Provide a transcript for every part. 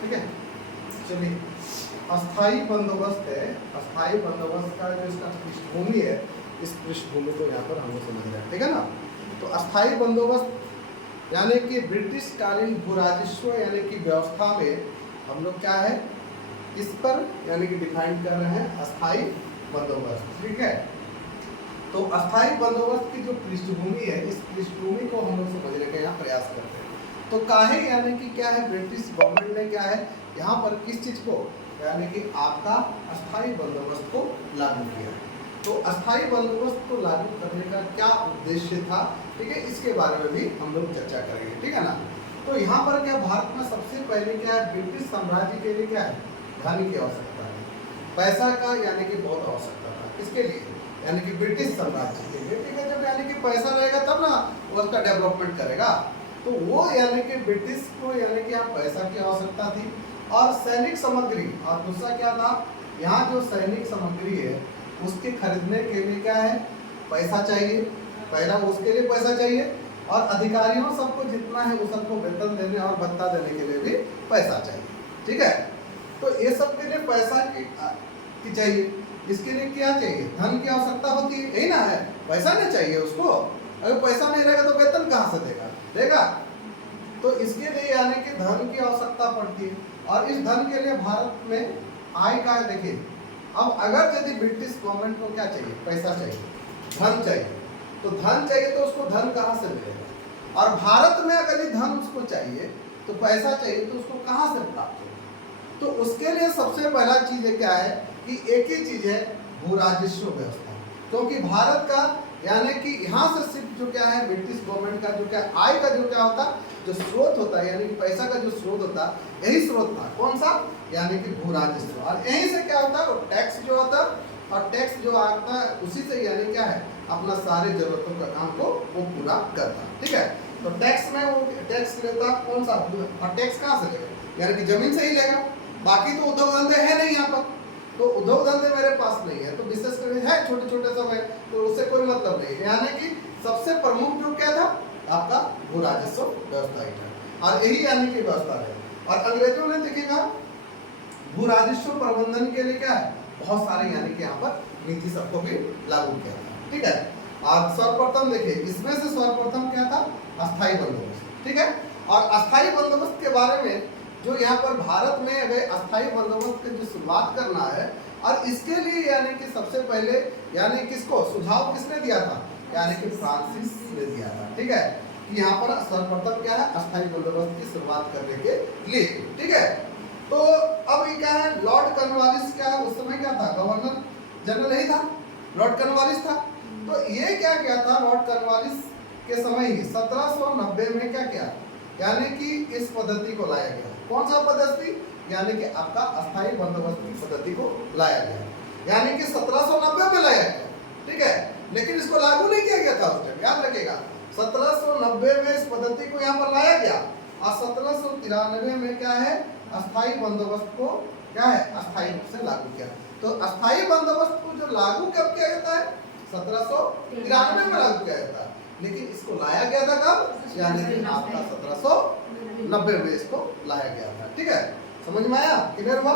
ठीक है। चलिए, अस्थाई बंदोबस्त है, अस्थाई बंदोबस्त का जो इसका पृष्ठभूमि है, इस पृष्ठभूमि को यहाँ पर हमको समझना है, ठीक है ना। तो अस्थाई बंदोबस्त यानी कि ब्रिटिश कालीन भू राजस्व यानी कि व्यवस्था में हम लोग क्या है इस पर यानी कि डिफाइन कर रहे हैं अस्थाई बंदोबस्त, ठीक है। तो अस्थाई बंदोबस्त की जो पृष्ठभूमि है, इस पृष्ठभूमि को हम लोग समझने का यहाँ प्रयास करते हैं। तो काहे यानी कि क्या है, ब्रिटिश गवर्नमेंट ने क्या है यहाँ पर किस चीज़ को यानी कि आपका अस्थाई बंदोबस्त को लागू किया है। तो अस्थाई बंदोबस्त को लागू करने का क्या उद्देश्य था, ठीक है, इसके बारे में भी हम लोग चर्चा करेंगे, ठीक है ना। तो यहाँ पर क्या भारत में सबसे पहले क्या है, ब्रिटिश साम्राज्य के लिए क्या है धन की आवश्यकता है, पैसा का यानी कि बहुत आवश्यकता था। किसके लिए, यानी कि ब्रिटिश साम्राज्य के लिए, ठीक है। जब यानी कि पैसा रहेगा तब ना वो उसका डेवलपमेंट करेगा। तो वो यानी कि ब्रिटिश को यानी कि यहाँ पैसा की आवश्यकता थी और सैनिक सामग्री, और दूसरा क्या था, यहाँ जो सैनिक सामग्री है उसके खरीदने के लिए क्या है पैसा चाहिए, पहला उसके लिए पैसा चाहिए, और अधिकारियों सबको जितना है वो सबको वेतन देने और भत्ता देने के लिए भी पैसा चाहिए, ठीक है। तो ये सब के लिए पैसा की चाहिए, इसके लिए क्या चाहिए, धन की आवश्यकता होती है, यही ना है, पैसा नहीं चाहिए उसको। अगर पैसा नहीं रहेगा तो वेतन कहाँ से देगा। तो इसके लिए यानी कि धन की आवश्यकता पड़ती है, और इस धन के लिए भारत में आय का देखिए, अब अगर यदि ब्रिटिश गवर्नमेंट को क्या चाहिए, पैसा चाहिए, धन चाहिए, तो धन चाहिए तो उसको धन कहाँ से मिलेगा, और भारत में अगर ये धन उसको चाहिए तो पैसा चाहिए तो उसको कहाँ से प्राप्त होगा। तो उसके लिए सबसे पहला चीज़ क्या है कि एक ही चीज़ है, भू राजस्व व्यवस्था। क्योंकि भारत का यानी कि यहाँ से सिर्फ जो क्या है ब्रिटिश गवर्नमेंट का जो क्या आय का जो क्या होता जो स्रोत होता है, यानी कि पैसा का जो स्रोत होता यही स्रोत था, कौन सा, यानी कि भू राजस्व। और यहीं से क्या होता है, वो टैक्स जो होता और टैक्स जो आता है उसी से यानी क्या है अपना सारे जरूरतों का काम को वो पूरा करता, ठीक है। तो टैक्स में वो टैक्स लेता कौन सा, और टैक्स कहाँ से लेगा, यानी कि जमीन से ही लेगा। बाकी तो उद्योग धंधे है नहीं यहाँ पर, तो उद्योग धंधे मेरे पास नहीं है, तो विशेष कर है छोटे छोटे सब है, तो उससे कोई मतलब नहीं है। यानी कि सबसे प्रमुख जो क्या था आपका भू राजस्व व्यवस्था ही था, और यही यानी कि व्यवस्था है। और अंग्रेजों ने देखिएगा भू राजस्व प्रबंधन के लिए क्या है बहुत सारे यानी कि यहाँ पर नीति सबको भी लागू किया था, ठीक है। और सर्वप्रथम देखिए इसमें से सर्वप्रथम क्या था, अस्थाई बंदोबस्त, ठीक है। और अस्थाई बंदोबस्त के बारे में जो यहाँ पर भारत में अगर अस्थाई बंदोबस्त की जो शुरुआत करना है, और इसके लिए यानी कि सबसे पहले यानी किसको सुझाव किसने दिया था, यानी कि फ्रांसिस ने दिया था, ठीक है। कि यहाँ पर सर्वप्रथम क्या है अस्थाई बंदोबस्त की शुरुआत करने के लिए, ठीक है। तो अब ये क्या है, लॉर्ड कॉर्नवालिस क्या है, उस समय क्या था, गवर्नर जनरल यही था, लॉर्ड कॉर्नवालिस था। तो ये क्या किया था, लॉर्ड कॉर्नवालिस के समय ही 1790 में क्या किया, यानी कि इस पद्धति को लाया गया। कौन सा पद्धति, यानी कि आपका अस्थाई बंदोबस्त की पद्धति को लाया गया, यानी कि 1790 में लाया गया, ठीक है। लेकिन इसको लागू नहीं किया गया था उस टाइम, याद रखिएगा 1790 में इस पद्धति को यहाँ पर लाया गया, और 1793 में क्या है अस्थाई बंदोबस्त को क्या है अस्थाई रूप से लागू किया। तो अस्थाई बंदोबस्त को जो लागू कब किया जाता है, 1793 में लागू किया जाता है, लेकिन इसको लाया गया था कब, यानी कि आपका 1790 में इसको लाया गया था, ठीक है। समझ में आया, क्लियर हुआ।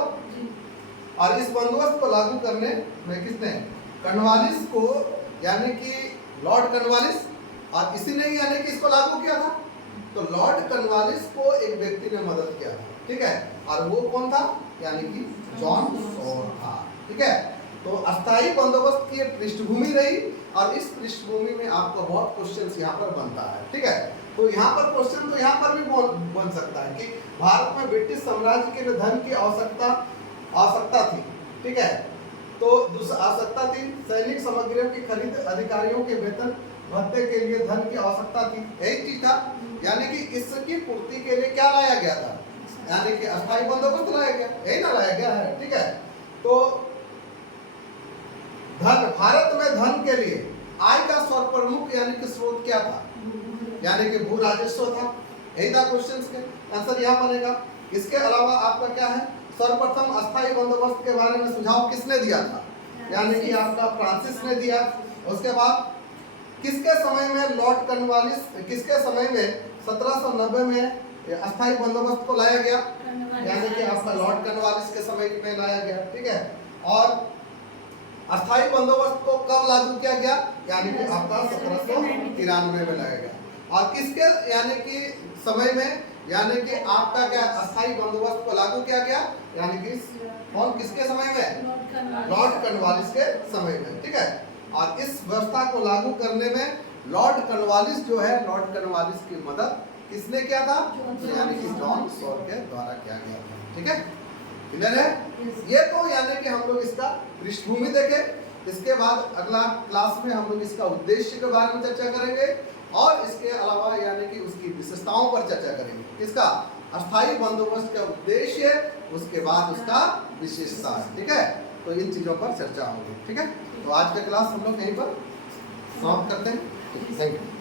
और इस बंदोबस्त को लागू करने में किसने, कॉर्नवालिस को, यानी कि लॉर्ड कॉर्नवालिस, और इसी ने यानी कि इसको लागू किया था। तो लॉर्ड कॉर्नवालिस को एक व्यक्ति ने मदद किया था, ठीक है, और वो कौन था, यानी कि जॉन सॉर था, ठीक है। तो अस्थाई बंदोबस्त की पृष्ठभूमि रही, और इस पृष्ठभूमि में आपका बहुत क्वेश्चन यहाँ पर बनता है, ठीक है। तो यहाँ पर क्वेश्चन तो यहाँ पर भी बन सकता है कि भारत में ब्रिटिश साम्राज्य के लिए धन की आवश्यकता थी, ठीक है। तो आवश्यकता थी, सैनिक सामग्रियों की खरीद, अधिकारियों के वेतन भत्ते के लिए धन की आवश्यकता थी, यही चीज था। यानी कि इसकी पूर्ति के लिए क्या लाया गया था, यानी कि अस्थाई बंदोबस्त लाया गया, यही ना लाया गया है, ठीक है। तो धन, भारत में धन के लिए आय का सर्वप्रमुख यानी कि स्रोत क्या था, यानी कि भू राजस्व था, यही था क्वेश्चन के आंसर यहाँ बनेगा। इसके अलावा आपका क्या है, सर्वप्रथम अस्थाई बंदोबस्त के बारे में सुझाव किसने दिया था, यानी कि आपका फ्रांसिस ने दिया। उसके बाद किसके समय में लॉर्ड कॉर्नवालिस, किसके समय में 1790 में अस्थाई बंदोबस्त को लाया गया, यानी कि आपका लॉर्ड कॉर्नवालिस के समय में लाया गया, ठीक है। और अस्थाई बंदोबस्त को कब लागू किया गया, यानी कि आपका 1793 में लाया गया। और किसके यानी कि समय में, यानी कि आपका क्या अस्थाई बंदोबस्त को लागू किया गया, यानी कि कौन किसके समय में, लॉर्ड कॉर्नवालिस के समय में, ठीक है। और इस व्यवस्था को लागू करने में लॉर्ड कॉर्नवालिस जो है, लॉर्ड कॉर्नवालिस की मदद किसने किया था, यानी कि जॉन सॉर के द्वारा किया गया था, ठीक है। क्लियर है? ये तो यानी कि हम लोग इसका पृष्ठभूमि देखे। इसके बाद अगला क्लास में हम लोग इसका उद्देश्य के बारे में चर्चा करेंगे और इसके अलावा यानी कि उसकी विशेषताओं पर चर्चा करेंगे। किसका, अस्थाई बंदोबस्त का उद्देश्य, उसके बाद उसका विशेषता, ठीक है। तो इन चीजों पर चर्चा होगी, ठीक है। तो आज का क्लास हम लोग यहीं पर समाप्त करते हैं। Thank you.